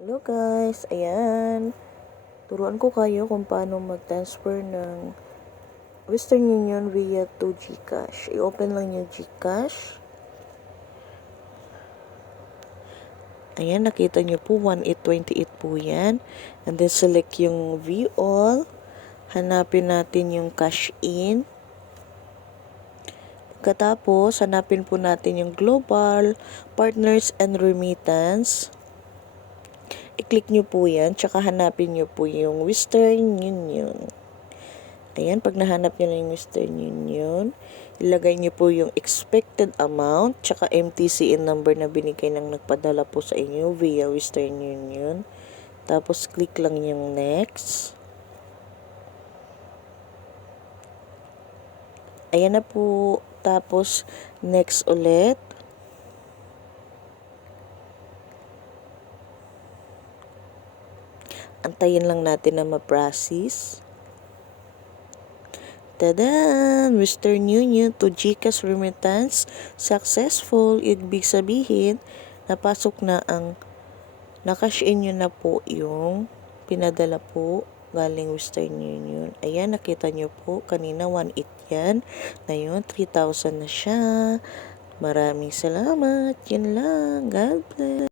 Hello guys, ayan. Turuan ko kayo kung paano mag-transfer ng Western Union via to GCash. I-open lang yung GCash. Ayan, nakita nyo po, 1828 po yan. And then select yung view all. Hanapin natin yung cash in. Pagkatapos, hanapin po natin yung global, partners and remittance. I-click nyo po yan, tsaka hanapin nyo po yung Western Union. Ayan, pag nahanap nyo na yung Western Union, ilagay nyo po yung expected amount, tsaka MTCN number na binigay ng nagpadala po sa inyo via Western Union. Tapos, click lang yung next. Ayan na po. Tapos, next ulit. Antayin lang natin na ma-process. Tadan! Western Union to GCash remittance successful. Ibig sabihin, napasok na ang nakash in nyo na po yung pinadala po galing Western Union. Ayan, nakita nyo po. Kanina 1.8 yan. Ngayon, 3,000 na siya. Maraming salamat. Yun lang. God bless.